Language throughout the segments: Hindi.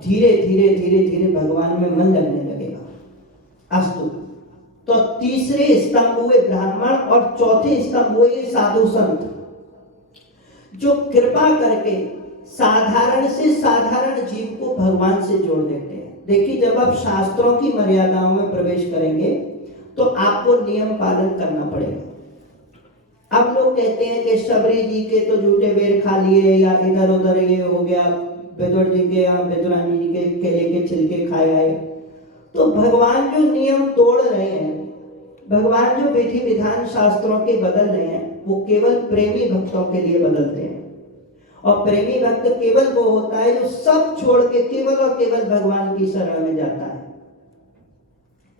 धीरे धीरे धीरे धीरे भगवान में मन लगने लगेगा। अस्तु। तो तीसरे स्तंभ हुए ब्राह्मण और चौथे स्तंभ हुए ये साधु संत, जो कृपा करके साधारण से साधारण जीव को भगवान से जोड़ देते हैं। देखिए, जब आप शास्त्रों की मर्यादाओं में प्रवेश करेंगे तो आपको नियम पालन करना पड़ेगा। अब लोग कहते हैं कि शबरी जी के तो झूठे बेर खा लिए, या इधर उधर ये हो गया, बेदुर जी के या बेदुरानी जी के केले के छिलके खाए आए। तो भगवान जो नियम तोड़ रहे हैं, भगवान जो विधि विधान शास्त्रों के बदल रहे हैं, वो केवल प्रेमी भक्तों के लिए बदलते हैं। और प्रेमी भक्त केवल वो होता है जो सब छोड़ के केवल और केवल भगवान की शरण में जाता है,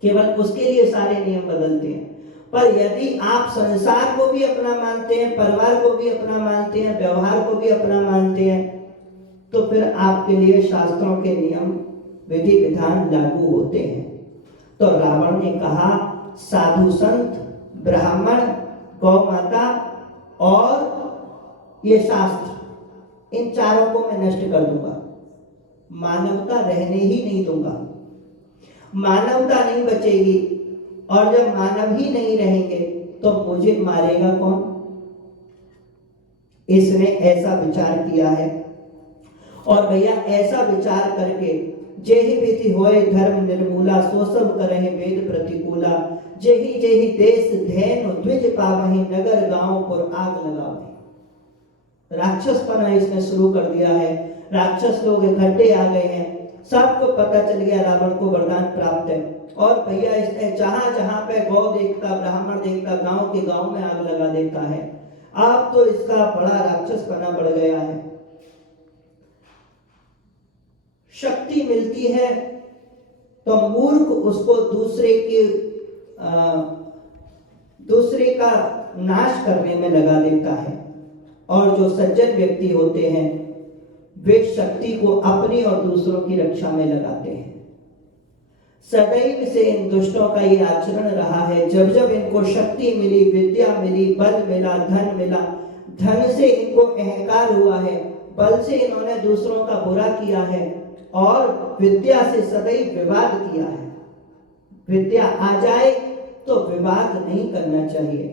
केवल उसके लिए सारे नियम बदलते हैं। पर यदि आप संसार को भी अपना मानते हैं, परिवार को भी अपना मानते हैं, व्यवहार को भी अपना मानते हैं, तो फिर आपके लिए शास्त्रों के नियम विधि विधान लागू होते हैं। तो रावण ने कहा, साधु संत, ब्राह्मण, गौ माता और ये शास्त्र, इन चारों को मैं नष्ट कर दूंगा, मानवता रहने ही नहीं दूंगा, मानवता नहीं बचेगी। और जब मानव ही नहीं रहेंगे तो मुझे मारेगा कौन? इसने ऐसा विचार किया है। और भैया, ऐसा विचार करके जेहि विधि होए धर्म निर्मूला, सो सब करहि वेद प्रतिकूला, जेहि जेहि देश धैनु द्विज पावहि, नगर गांव पुर आग लगावहि। राक्षसपना इसने शुरू कर दिया है। राक्षस लोग इकट्ठे आ गए हैं, सबको पता चल गया रावण को वरदान प्राप्त है। और भैया, इसने जहां जहां पे गौ देखता, ब्राह्मण देखता, गांव के गांव में आग लगा देता है। अब तो इसका बड़ा राक्षसपना बढ़ गया है। शक्ति मिलती है तो मूर्ख उसको दूसरे का नाश करने में लगा देता है। और जो सज्जन व्यक्ति होते हैं, वे शक्ति को अपनी और दूसरों की रक्षा में लगाते हैं। सदैव से इन दुष्टों का ये आचरण रहा है। जब जब इनको शक्ति मिली, विद्या मिली, बल मिला, धन मिला, धन से इनको अहंकार हुआ है, बल से इन्होंने दूसरों का बुरा किया है, और विद्या से सदैव विवाद किया है। विद्या आ जाए तो विवाद नहीं करना चाहिए।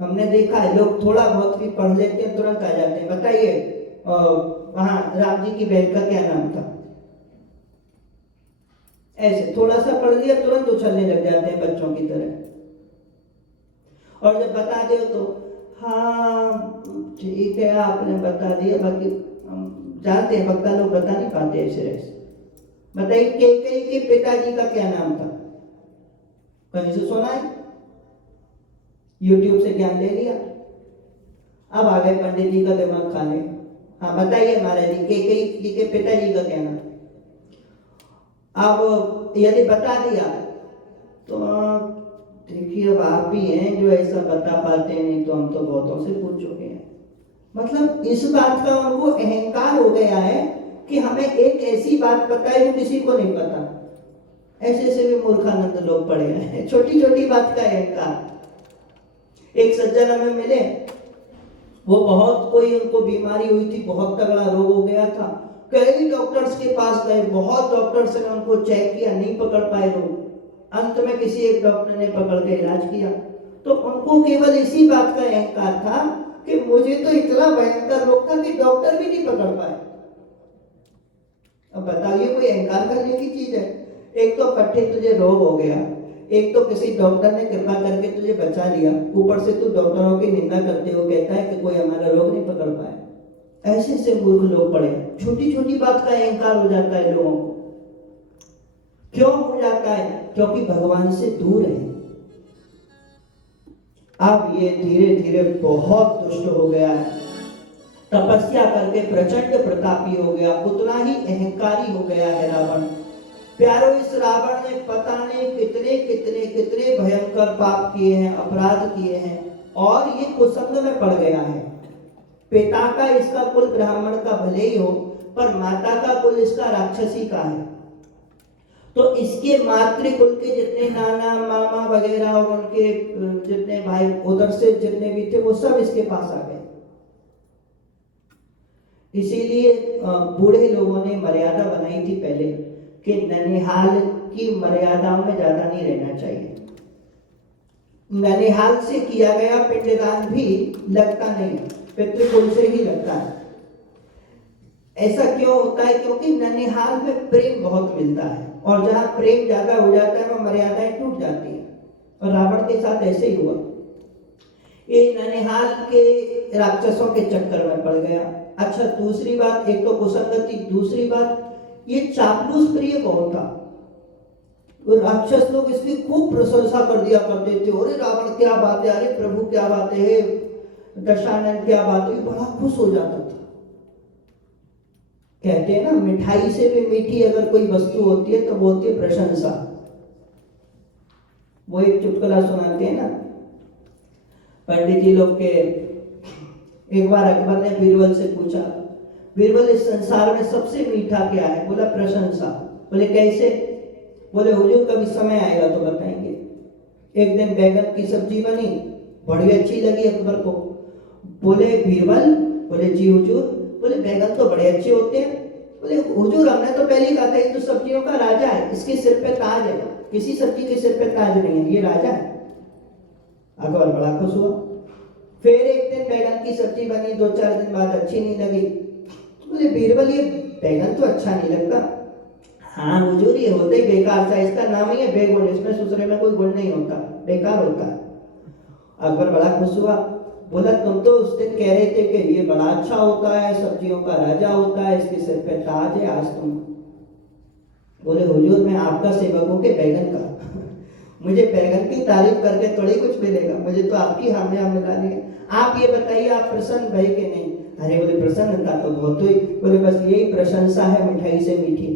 हमने देखा है, लोग थोड़ा बहुत भी पढ़ लेते हैं, तुरंत आ जाते हैं। बताइए, वहां राम जी की बहन का क्या नाम था? ऐसे थोड़ा सा पढ़ लिया, तुरंत उछलने लग जाते हैं बच्चों की तरह। और जब बता दो तो हाँ ठीक है, आपने बता दिया, बाकी हम जानते हैं, वक्ता लोग बता नहीं पाते ऐसे ऐसे। बताइए, कैकेयी के पिताजी का क्या नाम था? कहीं से सुना है? यूट्यूब से ज्ञान ले लिया। अब आ गए पंडित जी का दिमाग खाने। हाँ बताइए महाराज जी, कैकेयी जी के पिताजी का क्या नाम? अब यदि बता दिया तो देखिए, अब आप भी हैं जो ऐसा बता पाते हैं, नहीं तो हम तो बहुतों से पूछ चुके हैं। मतलब इस बात का उनको अहंकार हो गया है कि हमें एक ऐसी बात पता है जो किसी को नहीं पता। ऐसे ऐसे भी मूर्खानंद लोग पड़े हैं, छोटी छोटी बात का अहंकार। एक सज्जन हमें मिले, वो बहुत कोई उनको बीमारी हुई थी, बहुत तगड़ा रोग हो गया था। कई डॉक्टर्स के पास गए, बहुत डॉक्टर्स ने उनको चेक किया, नहीं पकड़ पाए रोग। अंत में किसी एक डॉक्टर ने पकड़ के इलाज किया। तो उनको केवल इसी बात का अहंकार था कि मुझे तो इतना भयंकर रोग था कि डॉक्टर भी नहीं पकड़ पाए। अब बताइए, कोई अहंकार करने की चीज है? एक तो पट्टे तुझे रोग हो गया, एक तो किसी डॉक्टर ने कृपा करके तुझे बचा लिया, ऊपर से तू डॉक्टरों की निंदा करते हो, कहता है कि कोई हमारा रोग नहीं पकड़ पाया। ऐसे से मूर्ख लोग पड़े। छोटी छोटी बात का अहंकार हो जाता है लोगों को। क्यों हो जाता है? क्योंकि भगवान से दूर है। अब ये धीरे धीरे बहुत दुष्ट हो गया है, तपस्या करके प्रचंड प्रतापी हो गया, उतना ही अहंकारी हो गया है रावण। प्यारो, इस रावण ने पता नहीं कितने कितने कितने भयंकर पाप किए हैं, अपराध किए हैं, और ये कुसंग में पड़ गया है। पिता का इसका कुल ब्राह्मण का भले ही हो, पर माता का कुल इसका राक्षसी का है। तो इसके मातृकुल के जितने नाना मामा वगैरह और उनके जितने भाई उधर से जितने भी थे, वो सब इसके पास आ गए। इसीलिए बूढ़े लोगों ने मर्यादा बनाई थी पहले कि ननिहाल की मर्यादाओं में ज्यादा नहीं रहना चाहिए। ननिहाल से किया गया पिंडदान भी लगता नहीं, पितृकुल से ही लगता है। ऐसा क्यों होता है? क्योंकि ननिहाल में प्रेम बहुत मिलता है, और जहां प्रेम ज्यादा हो जाता है वह मर्यादाएं टूट जाती है, और रावण के साथ ऐसे ही हुआ। ये ननिहाल के राक्षसों के चक्कर में पड़ गया। अच्छा, दूसरी बात, एक तो कुसंगति, दूसरी बात ये चापलूस प्रिय बहुत था। वो राक्षस लोग इसकी खूब प्रशंसा कर दिया करते थे, अरे रावण क्या बात है, अरे प्रभु क्या बात है, दशानन क्या बात है, बड़ा खुश हो जाता था। कहते हैं ना, मिठाई से भी मीठी अगर कोई वस्तु होती है तो वो होती है प्रशंसा। वो एक चुटकुला सुनाते हैं ना पंडित जी लोग के। एक बार अकबर ने बीरबल से पूछा, बीरबल इस संसार में सबसे मीठा क्या है? बोला प्रशंसा। बोले कैसे? बोले हुजूर कभी समय आएगा तो बताएंगे। एक दिन बैगन की सब्जी बनी, बड़ी अच्छी लगी अकबर को। बोले बीरबल, बोले जी हुजूर। बोले बैगन तो बड़े अच्छे होते हैं। बोले हुजूर हमने तो पहले ही कहा था ये तो सब्जियों का राजा है, इसके सिर पे ताज है। किसी सब्जी के सिर पे ताज नहीं है, ये राजा है। अकबर बड़ा खुश हुआ। फिर एक दिन बैगन की सब्जी बनी, 2-4 दिन बाद अच्छी नहीं लगी। बोले बीरबल ये बैगन तो अच्छा नहीं लगता। हाँ हुजूर ये होते ही बेकार सा, इसका नाम ही है बेगुन, इसमें सुसरे में कोई गुण नहीं होता, बेकार होता है। अकबर बड़ा खुश हुआ। बोला तुम तो उस दिन कह रहे थे कि ये बड़ा अच्छा होता है, सब्जियों का राजा होता है, इसके सिर पे ताज है, आज तुम। बोले हुजूर मैं आपका सेवक हूं कि बैगन का मुझे बैगन की तारीफ करके थोड़ी कुछ मिलेगा, मुझे तो आपकी हामिया मिलानी है। आप ये बताइए आप प्रसन्न भय कि नहीं? अरे बोले प्रसन्नता तो बहुत हुई। बोले बस यही प्रशंसा है मिठाई से मीठी।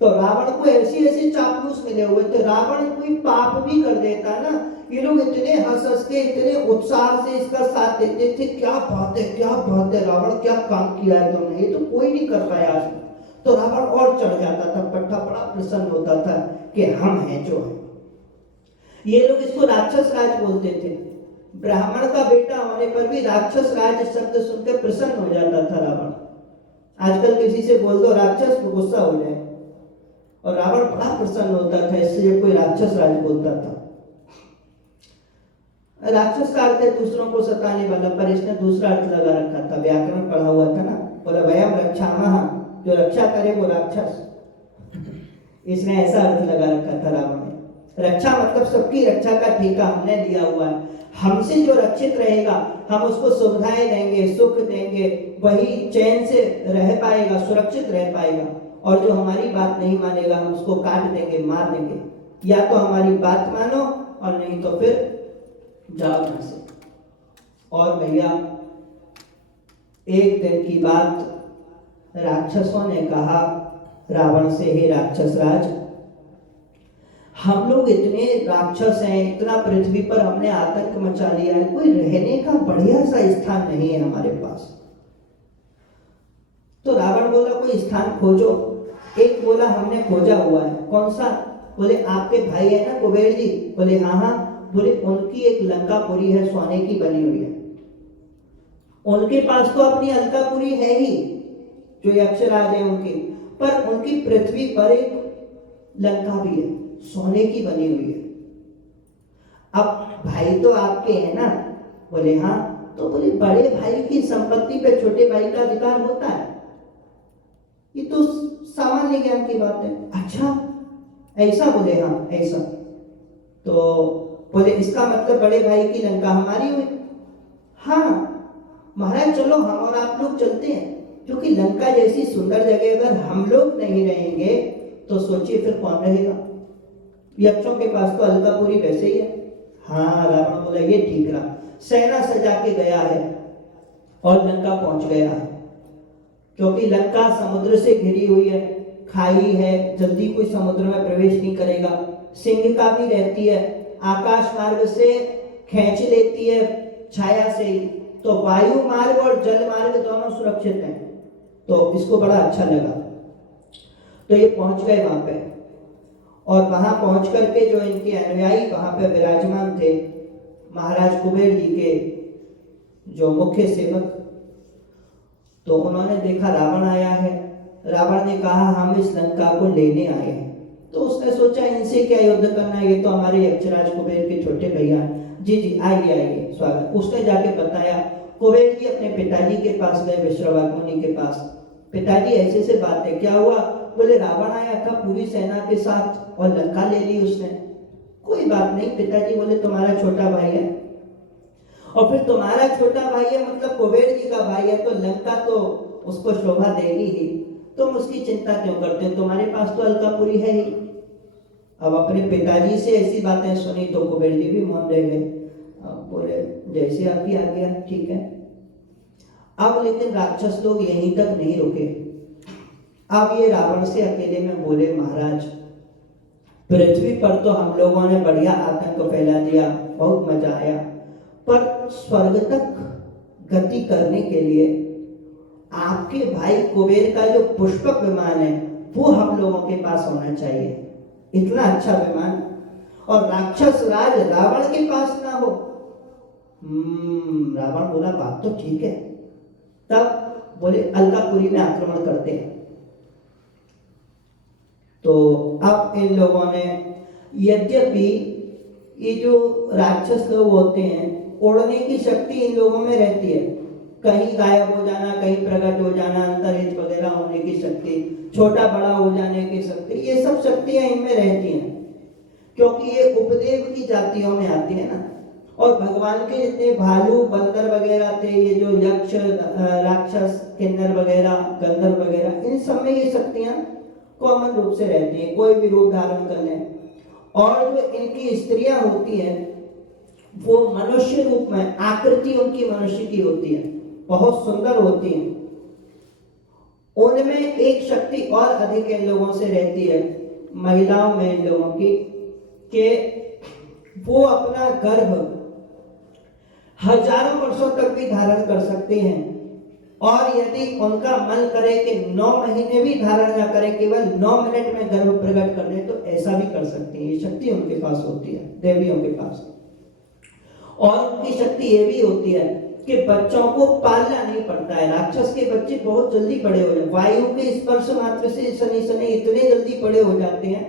तो रावण को ऐसी ऐसी चापलूस मिले हुए थे। रावण कोई पाप भी कर देता ना, ये लोग इतने हंस हंस के इतने उत्साह से इसका साथ देते थे, क्या बात है क्या बात है, रावण क्या काम किया है तुमने, ये तो कोई नहीं कर पाया आज। तो रावण और चढ़ जाता था, पट्टा बड़ा प्रसन्न होता था कि हम हैं जो है। ये लोग इसको राक्षस राज बोलते थे। ब्राह्मण का बेटा होने पर भी राक्षस राज शब्द सुनकर प्रसन्न हो जाता था रावण। आजकल किसी से बोल दो राक्षस तो गुस्सा हो जाए, और रावण बड़ा प्रसन्न होता था इससे जब कोई राक्षस राज बोलता था। राक्षस का अर्थ है दूसरों को सताने वाला, पर इसने दूसरा अर्थ लगा रखा था, व्याकरण पढ़ा हुआ था ना। बोला वयम रक्षामः, जो रक्षा करे वो राक्षस। इसने ऐसा अर्थ लगा रखा था रावण ने। रक्षा मतलब सबकी रक्षा का ठेका हमने लिया हुआ है। हमसे जो रक्षित रहेगा हम उसको सुविधाएं देंगे, सुख देंगे, वही चैन से रह पाएगा, सुरक्षित रह पाएगा। और जो हमारी बात नहीं मानेगा हम उसको काट देंगे, मार देंगे। या तो हमारी बात मानो और नहीं तो फिर जाओ यहाँ से। और भैया एक दिन की बात, राक्षसों ने कहा रावण से, हे राक्षस राज, हम लोग इतने राक्षस हैं, इतना पृथ्वी पर हमने आतंक मचा लिया है, कोई रहने का बढ़िया सा स्थान नहीं है हमारे पास। तो रावण बोला कोई स्थान खोजो। एक बोला हमने खोजा हुआ है। कौन सा? बोले आपके भाई है ना कुबेर जी। बोले हाँ हाँ। बोले उनकी एक लंकापुरी है, सोने की बनी हुई है। उनके पास तो अपनी लंकापुरी है ही, जो यक्षराज है उनकी, पर उनकी पृथ्वी पर एक लंका भी है, सोने की बनी हुई है। अब भाई तो आपके हैं ना? बोले हाँ। तो बोले बड़े भाई की संपत्ति पे छोटे भाई का अधिकार होता है, ये तो सामान्य ज्ञान की बात है। अच्छा ऐसा? बोले हाँ ऐसा। तो बोले इसका मतलब बड़े भाई की लंका हमारी हुई? हाँ महाराज चलो हम और आप लोग चलते हैं, क्योंकि लंका जैसी सुंदर जगह अगर हम लोग नहीं रहेंगे तो सोचिए फिर कौन रहेगा। यक्षों के पास तो अलकापुरी वैसे ही है। हाँ रावण बोला ये ठीक रहा। सेना सजा के गया है और लंका पहुंच गया है, क्योंकि लंका समुद्र से घिरी हुई है, खाई है, जल्दी कोई समुद्र में प्रवेश नहीं करेगा। सिंह का भी रहती है, आकाश मार्ग से खींच लेती है छाया से ही, तो वायु मार्ग और जल मार्ग दोनों सुरक्षित हैं। तो इसको बड़ा अच्छा लगा, तो ये पहुंच गए वहां पे। और वहां पहुंच करके जो इनके अनुयायी वहां पे विराजमान थे, महाराज कुबेर जी के जो मुख्य सेवक, तो उन्होंने देखा रावण आया है। रावण ने कहा हम इस लंका को लेने आए हैं। तो उसने सोचा इनसे क्या युद्ध करना, ये तो हमारे यक्षराज कुबेर के छोटे भैया हैं। जी जी आइए आइए स्वागत। उसने जाके बताया। कुबेर जी अपने पिताजी के पास गए, विश्रवाक मुनि के पास। पिताजी ऐसे से बात है, क्या हुआ? बोले रावण आया था पूरी सेना के साथ और लंका ले ली उसने। कोई बात नहीं। पिताजी बोले तुम्हारा छोटा भाई है, और फिर तुम्हारा छोटा भाई है मतलब कुबेर जी का भाई है, तो लंका तो उसको शोभा देगी ही। तुम उसकी चिंता क्यों करते हो, तुम्हारे पास तो अलकापुरी है ही। अब अपने पिताजी से ऐसी बातें सुनी तो कुबेर जी भी मौन रह गए। अब बोले जैसे आपकी आज्ञा, ठीक है। अब लेकिन राक्षस लोग यहीं तक नहीं रुके। अब ये रावण से अकेले में बोले महाराज, पृथ्वी पर तो हम लोगों ने बढ़िया आतंक फैला दिया, बहुत मजा आया, पर स्वर्ग तक गति करने के लिए आपके भाई कुबेर का जो पुष्पक विमान है वो हम लोगों के पास होना चाहिए। इतना अच्छा विमान और राक्षस राज रावण के पास ना हो। रावण बोला बात तो ठीक है। तब बोले अलकापुरी में आक्रमण करते हैं। तो अब इन लोगों ने, यद्यपि ये जो राक्षस लोग होते हैं उड़ने की शक्ति इन लोगों में रहती है, कहीं गायब हो जाना, कहीं प्रकट हो जाना, अंतरिक्ष वगैरह होने की शक्ति, छोटा बड़ा हो जाने की शक्ति, ये सब शक्तियां इनमें रहती हैं क्योंकि ये उपदेव की जातियों में आती है ना। और भगवान के जितने भालू बंदर वगैरह थे, ये जो यक्ष राक्षस किन्नर वगैरह गंधर्व वगैरह, इन सब में ये शक्तियां कॉमन रूप से रहती हैं, कोई भी रूप धारण कर लें। और जो इनकी स्त्रियां होती हैं वो मनुष्य रूप में, आकृति उनकी मनुष्य की होती है, बहुत सुंदर होती हैं। उनमें एक शक्ति और अधिक इन लोगों से रहती है, महिलाओं में इन लोगों की, कि वो अपना गर्भ हजारों वर्षों तक भी धारण कर सकते हैं, और यदि उनका मन करे कि 9 महीने भी धारण ना करे, केवल 9 मिनट में गर्भ प्रकट कर दे, तो ऐसा भी कर सकती है। ये शक्ति उनके पास होती है, देवियों के पास। और उनकी शक्ति ये भी होती है कि बच्चों को पालना नहीं पड़ता है। राक्षस के बच्चे बहुत जल्दी बड़े हो जाते, वायु के स्पर्श मात्र से शनि शनि इतने जल्दी बड़े हो जाते हैं,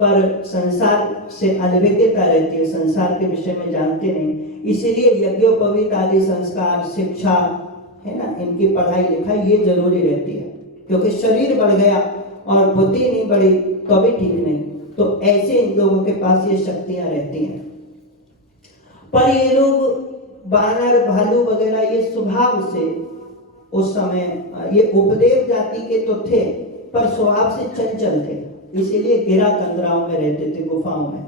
पर संसार से अनभिज्ञता रहती है, संसार के विषय में जानते नहीं। इसीलिए यज्ञोपवीत आदि संस्कार, शिक्षा है ना, इनकी पढ़ाई लिखाई ये जरूरी रहती है, क्योंकि शरीर बढ़ गया और बुद्धि नहीं बढ़ी तो भी ठीक नहीं। तो ऐसे इन लोगों के पास ये शक्तियां रहती हैं। पर ये लोग बानर भालू वगैरह ये स्वभाव से उस समय ये उपदेव जाति के तो थे, पर स्वभाव से चंचल थे, इसीलिए गिरा कंदराओं में रहते थे, गुफाओं में।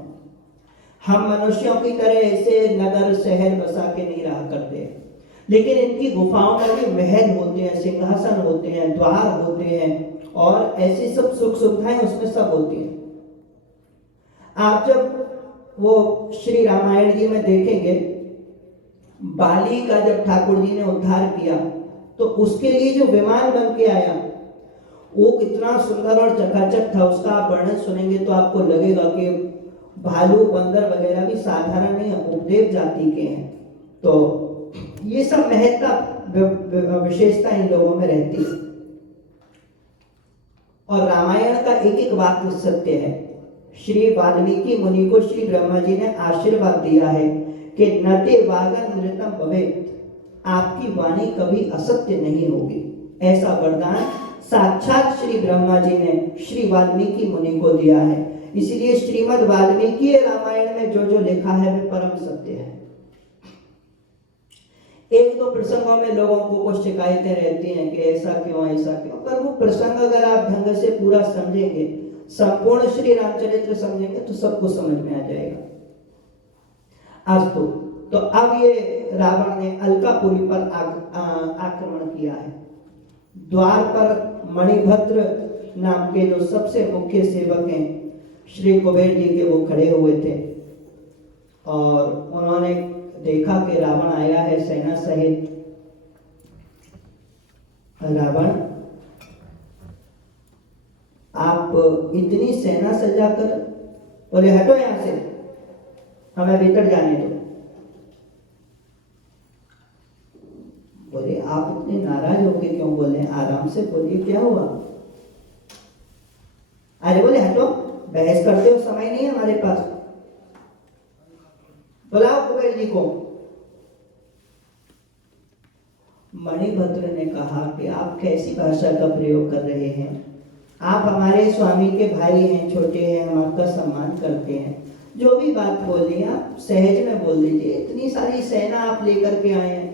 हम मनुष्यों की तरह ऐसे नगर शहर बसा के नहीं रहा करते, लेकिन इनकी गुफाओं में भी महल होते हैं, सिंहासन होते हैं, द्वार होते हैं, और ऐसी सब सुख सुविधाएं उसमें सब होती हैं। आप जब वो श्री रामायण जी में देखेंगे, बाली का जब ठाकुर जी ने उद्धार किया तो उसके लिए जो विमान बन के आया वो कितना सुंदर और चकाचक था। उसका आप वर्णन सुनेंगे तो आपको लगेगा कि भालू बंदर वगैरह भी साधारण नहीं, उपदेव जाति के हैं। तो ये सब महत्ता विशेषता इन लोगों में रहती है। और रामायण का एक एक वाक्य सत्य है। श्री वाल्मीकि मुनि को श्री ब्रह्मा जी ने आशीर्वाद दिया है कि नते वागन नृतम भवेत्, आपकी वाणी कभी असत्य नहीं होगी। ऐसा वरदान साक्षात श्री ब्रह्मा जी ने श्री वाल्मीकि मुनि को दिया है। इसीलिए श्रीमद् वाल्मीकि रामायण में जो जो लिखा है वे परम सत्य है। एक दो प्रसंगों में लोगों को कुछ शिकायतें रहती हैं कि ऐसा क्यों ऐसा क्यों, पर वो प्रसंग अगर आप ढंग से पूरा समझेंगे, संपूर्ण श्री रामचरित्र समझेंगे तो सबको समझ में आ जाएगा। आज तो अब ये रावण ने अलकापुरी पर आक्रमण किया है। द्वार पर मणिभद्र नाम के जो सबसे मुख्य सेवक हैं श्री कुबेर जी के, वो खड़े हुए थे और उन्होंने देखा कि रावण आया है सेना सहित। रावण, आप इतनी सेना सजाकर, बोले हटो यहां से, हमें भीतर जाने दो। बोले आप इतने नाराज होके क्यों बोल आराम से बोलिए, क्या हुआ? अरे बोले हटो, बहस करते हो, समय नहीं है हमारे पास। बुलाओ कुबेर जी को। मणिभद्र ने कहा कि आप कैसी भाषा का प्रयोग कर रहे हैं? आप हमारे स्वामी के भाई हैं, छोटे हैं, हम आपका सम्मान करते हैं। जो भी बात बोलनी है आप सहज में बोल दीजिए। इतनी सारी सेना आप लेकर के आए हैं।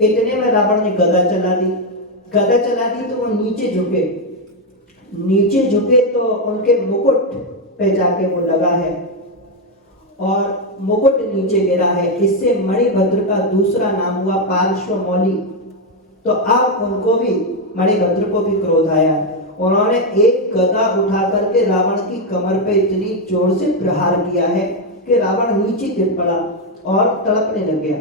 इतने में रावण ने गदा चला दी। गदा चला दी तो वो नीचे झुके। नीचे झुके तो उनके मुकुट पे जाके वो लगा है और मुकुट नीचे गिरा है। इससे मणिभद्र का दूसरा नाम हुआ पार्श्वमौली। तो अब उनको भी, मणिभद्र को भी क्रोध आया। उन्होंने एक गदा उठा करके रावण की कमर पे इतनी जोर से प्रहार किया है कि रावण नीचे गिर पड़ा और तड़पने लग गया।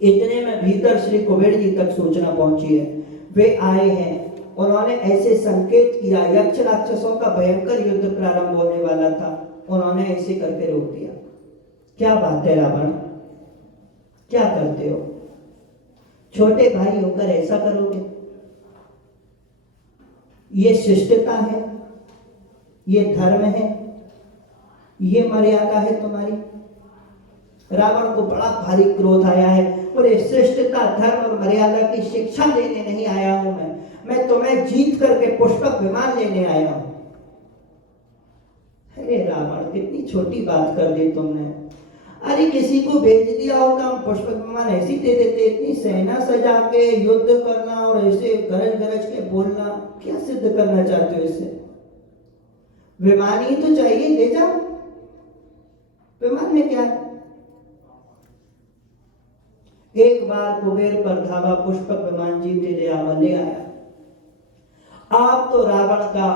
इतने में भीतर श्री कुबेर जी तक सूचना पहुंची है। वे आए हैं। उन्होंने ऐसे संकेत किया, यक्ष राक्षसों का भयंकर युद्ध प्रारंभ होने वाला था। उन्होंने ऐसे करके रोक दिया। क्या बात है रावण, क्या करते हो? छोटे भाई होकर ऐसा करोगे? ये शिष्टता है, ये धर्म है, ये मर्यादा है तुम्हारी? रावण को बड़ा भारी क्रोध आया है। बोले शिष्टता, धर्म और मर्यादा की शिक्षा लेने नहीं आया हूं मैं तुम्हें जीत करके पुष्पक विमान लेने आया हूं। अरे रावण, कितनी छोटी बात कर दी तुमने। अरे किसी को भेज दिया होगा, हम पुष्पक विमान ऐसी दे देते। इतनी सेना सजा के युद्ध करना और ऐसे गरज गरज के बोलना, क्या सिद्ध करना चाहते हो इससे? विमान ही तो चाहिए, ले जाओ। विमान में क्या है? एक बार कुबेर पर धावा, पुष्पक विमान जीते ले आया। अब तो रावण का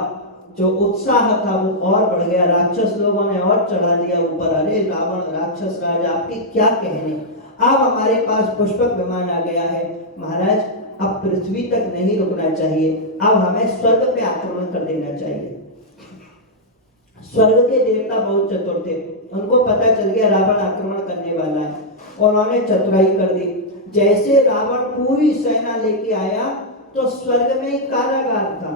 जो उत्साह था वो और बढ़ गया। राक्षस लोगों ने और चढ़ा दिया ऊपर। अरे रावण राक्षस राज, आपके क्या कहने, अब हमारे पास पुष्पक विमान आ गया है। महाराज, अब पृथ्वी तक नहीं रुकना चाहिए, अब हमें स्वर्ग पे आक्रमण कर देना चाहिए। स्वर्ग के देवता बहुत चतुर थे। उनको पता चल गया रावण आक्रमण करने वाला है। उन्होंने चतुराई कर दी। जैसे रावण पूरी सेना लेके आया तो स्वर्ग में एक कारागार था।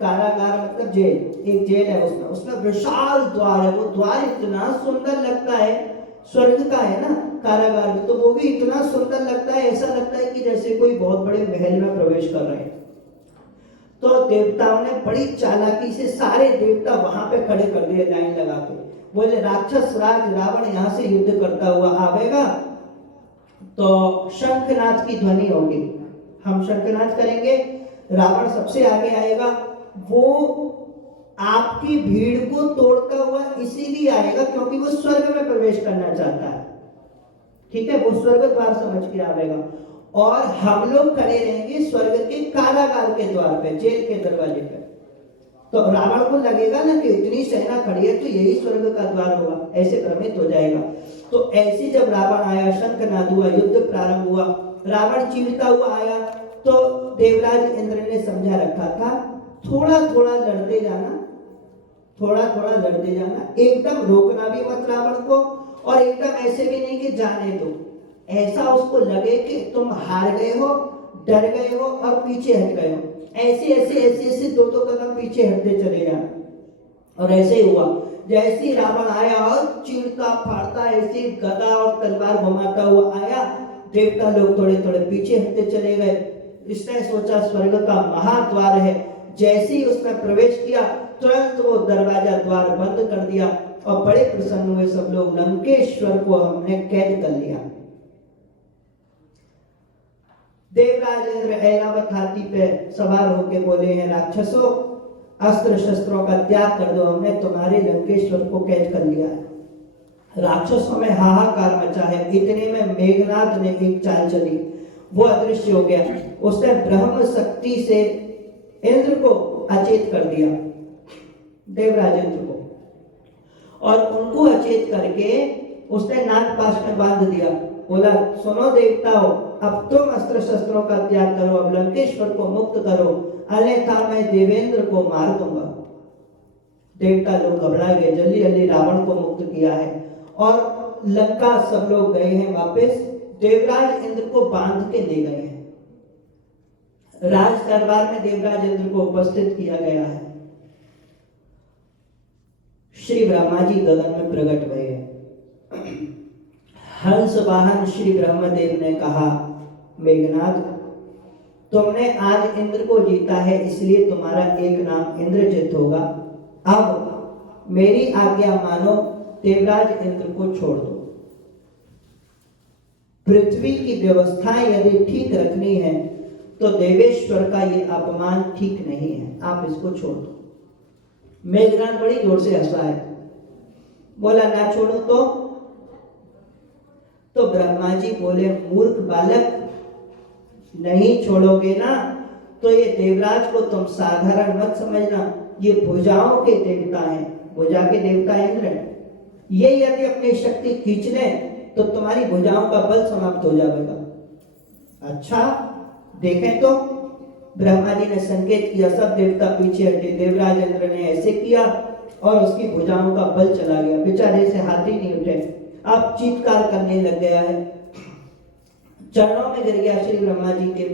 कारागार मतलब जेल, एक जेल है उसमें विशाल द्वार है। वो द्वार इतना सुंदर लगता है, स्वर्ग का है ना कारागार भी, तो वो भी इतना सुंदर लगता है, ऐसा लगता है कि जैसे कोई बहुत बड़े महल में प्रवेश कर रहे हैं। तो देवताओं ने बड़ी चालाकी से सारे देवता वहां पे खड़े कर दिए लाइन लगा के। बोले राक्षस राज रावण यहाँ से युद्ध करता हुआ आवेगा तो शंखनाद की ध्वनि होगी, हम शंखनाद करेंगे, रावण सबसे आगे आएगा। वो आपकी भीड़ को तोड़ता हुआ इसीलिए आएगा क्योंकि वो स्वर्ग में प्रवेश करना चाहता है। ठीक है, वो स्वर्ग द्वार समझ के आएगा और हम लोग खड़े रहेंगे स्वर्ग के कारागार के द्वार पे, जेल के दरवाजे पे। तो रावण को लगेगा ना कि इतनी सेना खड़ी है तो यही स्वर्ग का द्वार होगा, ऐसे भ्रमित हो जाएगा। तो ऐसे जब रावण आया, शंखनाद हुआ, युद्ध प्रारंभ हुआ। रावण चीरता हुआ आया तो देवराज इंद्र ने समझा रखा था, थोड़ा थोड़ा लड़ते जाना, थोड़ा थोड़ा लड़ते जाना, एकदम रोकना भी मत रावण को और एकदम ऐसे भी नहीं कि जाने दो। ऐसा उसको लगे कि तुम हार गए हो, डर गए हो और पीछे हट गए हो। ऐसे ऐसे ऐसे ऐसे दो दो कदम पीछे हटते चले जाना। और ऐसे ही हुआ। जैसे ही रावण आया और चीरता फाड़ता ऐसे गदा और तलवार घुमाता हुआ आया, देवता लोग थोड़े थोड़े पीछे हटते चले गए। इसने सोचा स्वर्ग का महाद्वार है। जैसे ही उसने प्रवेश किया तुरंत वो दरवाजा द्वार बंद कर दिया और बड़े प्रसन्न हुए सब लोग, लंकेश्वर को हमने कैद कर लिया। देवराज इंद्र ऐरावत हाथी पे सवार होके बोले हैं, राक्षसों अस्त्र शस्त्रों का त्याग कर दो, हमने तुम्हारे लंकेश्वर को कैद कर लिया है। राक्षसों में हाहाकार मचा है। इतने में मेघनाद ने एक चाल चली, वो अदृश्य हो गया। उसने ब्रह्म शक्ति से इंद्र को अचेत कर दिया, देवराज इंद्र को, और उनको अचेत करके उसने नागपाश में बांध दिया। बोला, सुनो देवताओं, अब तुम अस्त्र शस्त्रों का त्याग करो, अब लंकेश्वर को मुक्त करो, अन्यथा मैं देवेंद्र को मार दूंगा। देवता लोग घबरा गए, जल्दी जल्दी रावण को मुक्त किया है और लंका सब लोग गए हैं वापस, देवराज इंद्र को बांध के ले गए हैं। राज दरबार में देवराज इंद्र को उपस्थित किया गया है। श्री ब्रह्मा जी गगन में प्रकट हुए। हंस वाहन श्री ब्रह्मदेव ने कहा, मेघनाथ, तुमने आज इंद्र को जीता है, इसलिए तुम्हारा एक नाम इंद्रजित होगा। अब मेरी आज्ञा मानो, देवराज इंद्र को छोड़ दो। पृथ्वी की व्यवस्थाएं यदि ठीक रखनी है तो देवेश्वर का ये अपमान ठीक नहीं है, आप इसको छोड़ दो। मेघनाथ बड़ी जोर से हंसा है, बोला ना छोड़ो तो ब्रह्मा जी बोले, मूर्ख बालक, नहीं छोड़ोगे ना तो ये देवराज को तुम साधारण मत समझना, ये भुजाओं के देवता हैं, भुजा के देवता इंद्र हैं। ये यदि अपनी शक्ति खींच लें तो तुम्हारी भुजाओं का बल समाप्त हो जाएगा। अच्छा देखें तो ब्रह्मा जी ने संकेत किया, सब देवता पीछे हटे। देवराज इंद्र ने ऐसे किया और उसकी भुजाओं का बल चला गया, बेचारे से हाथ ही नहीं उठे, अब चीत्कार करने लग गया है, चरणों में गिर गया श्री ब्रह्मा जी के।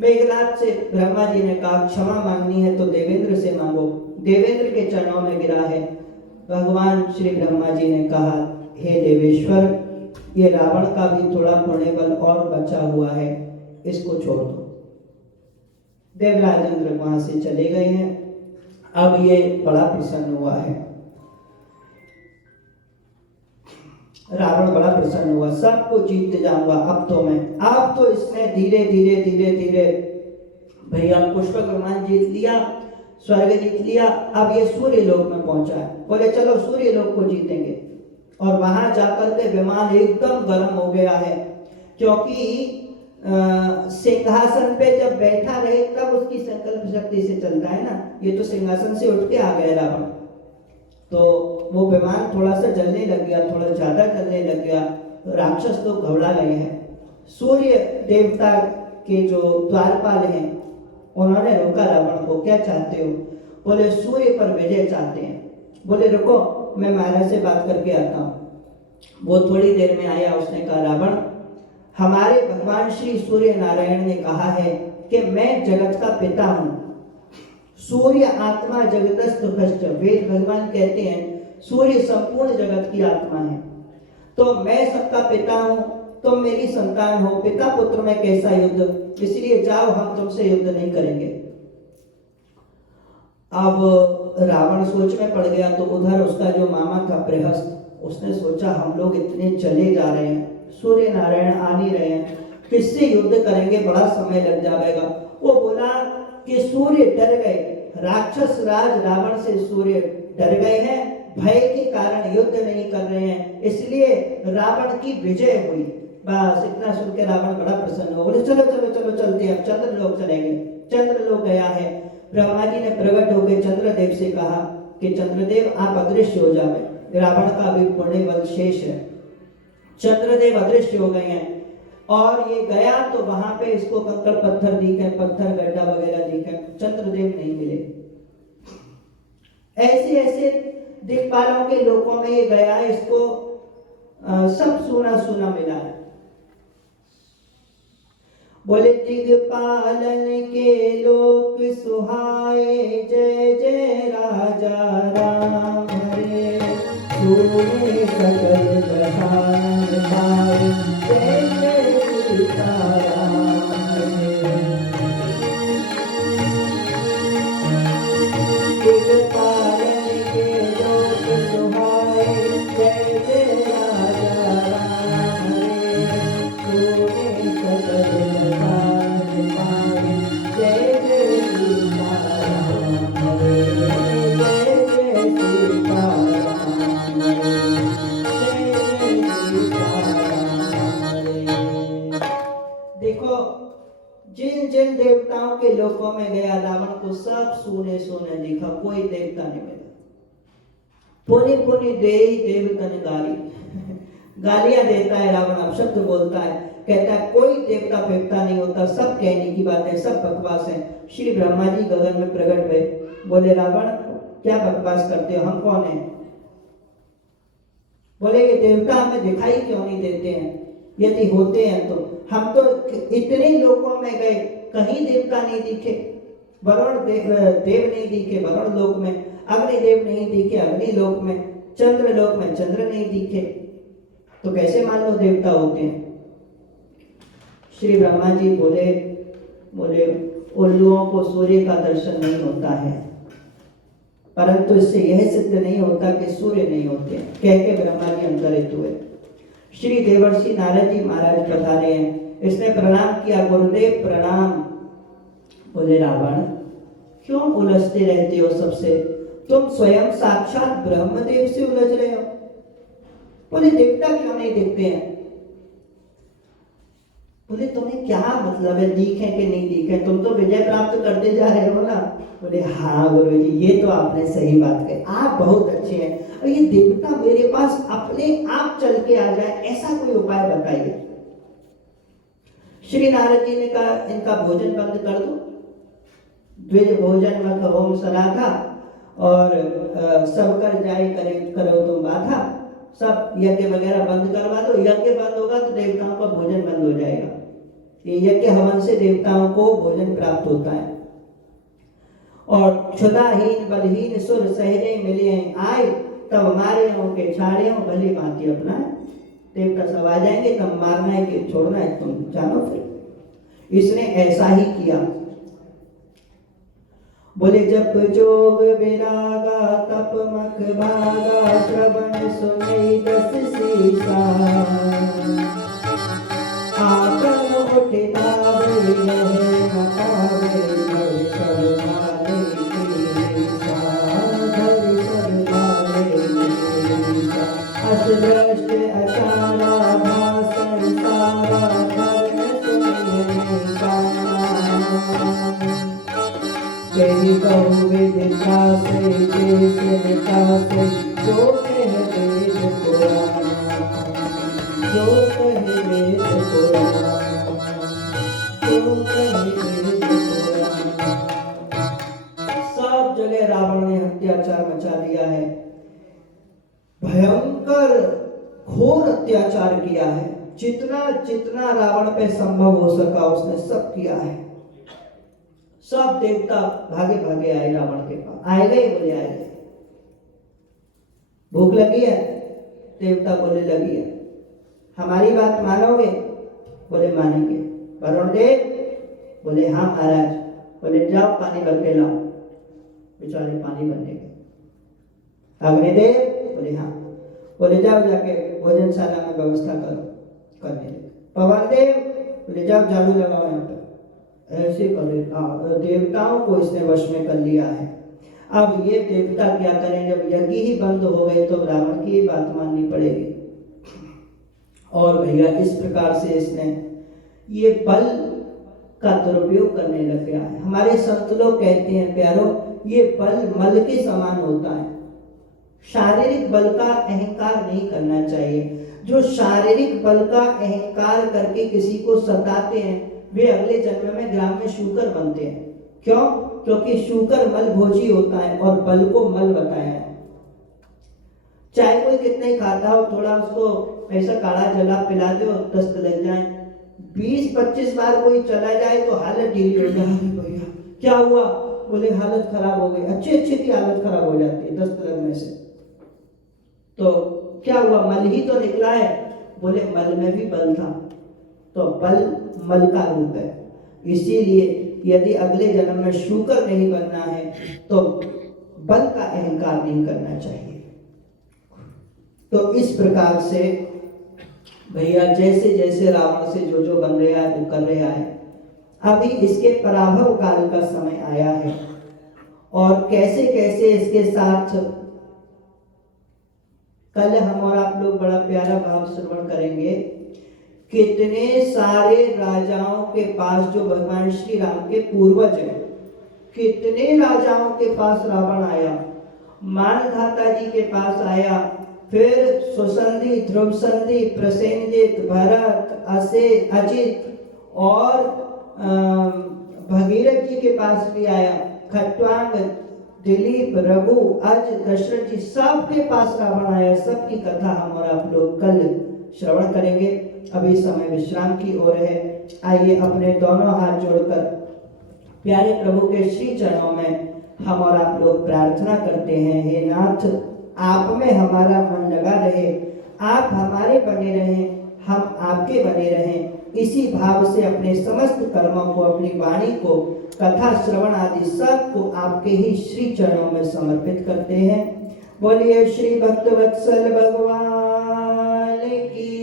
मेघनाथ से ब्रह्मा जी ने कहा, क्षमा मांगनी है तो देवेंद्र से मांगो। देवेंद्र के चरणों में गिरा है। भगवान श्री ब्रह्मा जी ने कहा, हे देवेश्वर, ये रावण का भी थोड़ा पुण्य बल और बचा हुआ है, इसको छोड़ दो। देवराज इंद्र वहां से चले गए हैं। अब ये बड़ा प्रसन्न हुआ है, रावण बड़ा प्रसन्न हुआ, सबको जीत जाऊंगा अब तो मैं। अब तो इसने धीरे धीरे धीरे धीरे भैया पुष्पक विमान जीत लिया, स्वर्ग जीत लिया। अब ये सूर्य लोक में पहुंचा है, बोले चलो सूर्य लोक को जीतेंगे। और वहां जाकर के विमान एकदम गर्म हो गया है, क्योंकि सिंहासन पे जब बैठा रहे तब उसकी संकल्प शक्ति से चलता है ना। ये तो सिंहासन से उठ के आ गए रावण, तो वो विमान थोड़ा सा जलने लग गया, थोड़ा ज्यादा जलने लग गया, तो राक्षस तो घबरा गए हैं। सूर्य देवता के जो द्वारपाल हैं उन्होंने रोका रावण को, क्या चाहते हो? बोले सूर्य पर विजय चाहते हैं। बोले रुको, मैं महाराज से बात करके आता हूँ। वो थोड़ी देर में आया, उसने कहा, रावण, हमारे भगवान श्री सूर्य नारायण ने कहा है कि मैं जगत का पिता हूँ, सूर्य आत्मा जगतस्थ भ्रष्ट। वेद भगवान कहते हैं सूर्य संपूर्ण जगत की आत्मा है, तो मैं सबका पिता हूँ, तुम मेरी संतान हो, पिता पुत्र में कैसा युद्ध, इसलिए जाओ, हम तुमसे युद्ध नहीं करेंगे। अब रावण सोच में पड़ गया, तो उधर उसका जो मामा था बृहस्पति, उसने सोचा हम लोग इतने चले जा रहे हैं, सूर्य नारायण आ नहीं रहे हैं, किससे युद्ध करेंगे, बड़ा समय लग जाएगा। वो बोला कि सूर्य डर गए, राक्षस राज रावण से सूर्य डर गए हैं, भय के कारण युद्ध नहीं कर रहे हैं, इसलिए रावण की विजय हुई। बस इतना सुनकर रावण बड़ा प्रसन्न हो, बोले चलो चलो चलो चलते हैं, अब चंद्रलोक चलेंगे। चंद्रलोक गया है। ब्रह्मा जी ने प्रकट होकर चंद्रदेव से कहा कि चंद्रदेव आप अदृश्य हो जाए, रावण का अभी पुण्य बल शेष है। चंद्रदेव अदृश्य हो गए हैं और ये गया तो वहां पे इसको कंकड़ पत्थर दिखे, पत्थर गड्ढा वगैरह दिखे, चंद्रदेव नहीं मिले। ऐसे ऐसे दिक्पालों के लोकों में ये गया, इसको सब सुना सुना मिला है। बोले दिग्पालन के लोक सुहाए, जय जय राजा राम हरे, सूर्य सकल प्रसाद पाए, जय जय सीताराम हरे। दिग्पालन के लोक सुहाए, जय जय राजा राम हरे, सूर्य सकल जिन जिन देवताओं के लोकों में गया रावण को सब सोने सोने दिखा, कोई देवता नहीं मिला। पुनि पुनि देहि देवतन गाली गालियां देता है रावण, अपशब्द बोलता है, कहता है कोई देवता फेवता नहीं होता, सब कहने की बात है, सब बकवास है। श्री ब्रह्मा जी गगन में प्रकट हुए, बोले रावण क्या बकवास करते हो, हम कौन है? बोले ये देवता हमें दिखाई क्यों नहीं देते हैं, यदि होते हैं तो हम तो इतने लोगों में गए, कहीं देवता नहीं दिखे, वरुण देव नहीं दिखे वरुण लोक में, अग्निदेव नहीं दिखे अग्नि लोक में, चंद्र लोक में चंद्र नहीं दिखे, तो कैसे मान लो देवता होते हैं। श्री ब्रह्मा जी बोले उल्लुओं को सूर्य का दर्शन नहीं होता है, परंतु इससे यह सिद्ध नहीं होता कि सूर्य नहीं होते। कह के ब्रह्मा जी अंतरित हुए। श्री देवर्षि नारद जी महाराज पधारे हैं। इसने प्रणाम किया, गुरुदेव प्रणाम। बोले रावण क्यों उलझते रहते हो सबसे, तुम स्वयं साक्षात ब्रह्मदेव से उलझ रहे हो। बोले देवता क्यों नहीं दिखते हैं। बोले तुम्हें क्या मतलब है दिखे कि नहीं दिखे, तुम तो विजय प्राप्त करते जा रहे हो ना। बोले हाँ गुरुजी ये तो आपने सही बात कही, आप बहुत अच्छे हैं, और ये देवता मेरे पास अपने आप चल के आ जाए ऐसा कोई उपाय बताइए। श्री नारद जी ने कहा इनका भोजन बंद कर दो, द्विज भोजन मत होम सनाथा, और सब कर जाए करो तुम बाधा, सब यज्ञ वगैरह बंद करवा दो। यज्ञ बंद होगा तो देवताओं का भोजन बंद हो जाएगा। ये यज्ञ हवन से देवताओं को भोजन प्राप्त होता है। और क्षुधाहीन बलहीन सुर सहरे मिले आए, तब मारे हो के छाड़े हो भली भांति अपना। देवता सब आ जाएंगे, तब मारना है कि छोड़ना है तुम जानो फिर। इसने ऐसा ही किया। बोले जप जोग विरागा तप मख भागा, श्रवण सुने दस सीसा, आकर उठता अचारा भाषण सारा तेरी कहूँ विदिता से देशता से, जो कह वेद पुराण, जो कह वेद पुराण, जो कह वेद पुराण। सब जगह रावण ने अत्याचार मचा दिया है, भयंकर घोर अत्याचार किया है। जितना जितना रावण पे संभव हो सका उसने सब किया है। सब देवता भागे भागे आए रावण के पास। आए गए, बोले आए गए। भूख लगी है, देवता बोले लगी है। हमारी बात मानोगे, बोले मानेंगे। वरुण देव बोले हाँ महाराज। बोले जाओ पानी भर के लाओ। बेचारे पानी भरने गए। अग्निदेव बोले हाँ। बोले जाओ जाके भोजनशाला में व्यवस्था करो, करने लगे। पवन देव बोले जाओ झाड़ू लगाओ यहाँ पर। ऐसे करे देवताओं को इसने वश में कर लिया है। अब ये देवता क्या करें, जब यज्ञ ही बंद हो गए तो रावण की बात माननी पड़ेगी। और भैया इस प्रकार से इसने ये बल का दुरुपयोग करने लग गया है। हमारे संत लोग कहते हैं प्यारो, ये बल मल के समान होता है। शारीरिक बल का अहंकार नहीं करना चाहिए। जो शारीरिक बल का अहंकार करके किसी को सताते हैं वे अगले जन्म में ग्राम में शूकर बनते हैं। क्यों? क्योंकि शूकर मल भोजी होता है और बल को मल बताया है। चाहे कोई कितना ही खाता हो, थोड़ा उसको ऐसा काढ़ा जला पिला दो, दस्त लग जाए। 20-25 बार कोई चला जाए तो हालत ढीली हो जाए। भैया क्या हुआ? बोले हालत खराब हो गई। अच्छे की हालत खराब हो जाती है दस्त लगने से। तो क्या हुआ? मल ही तो निकला है। बोले मल में भी बल था, तो बल मल का रूप है। इसीलिए यदि अगले जन्म में शूकर नहीं बनना है तो बल का अहंकार नहीं करना चाहिए। तो इस प्रकार से भैया जैसे जैसे रावण से जो जो बन रहा है वो कर रहा है। अभी इसके पराभव काल का समय आया है और कैसे कैसे इसके साथ कल हम और आप लोग बड़ा प्यारा भाव श्रवण करेंगे। कितने सारे राजाओं के पास जो भगवान श्री राम के पूर्वज हैं, कितने राजाओं के पास रावण आया। मानधाता जी के पास आया, फिर सुसंधि, ध्रुवसंधि, प्रसेनजित, भरत, अजित और भगीरथ जी के पास भी आया। खट्वांग, दिलीप, रघु, अज, दशरथ जी सबके पास रावण आया। सबकी कथा हम और आप लोग कल श्रवण करेंगे। अभी समय विश्राम की ओर है। आइए अपने दोनों हाथ जोड़कर प्यारे प्रभु के श्री चरणों में हम और आप लोग प्रार्थना करते हैं, हे नाथ आप में हमारा मन लगा रहे, आप हमारे बने रहें, हम आपके बने रहें। इसी भाव से अपने समस्त कर्मों को, अपनी वाणी को, कथा श्रवण आदि सब को आपके ही श्री चरणों में समर्पित करते हैं। बोलिए श्री भक्तवत्सल भगवान की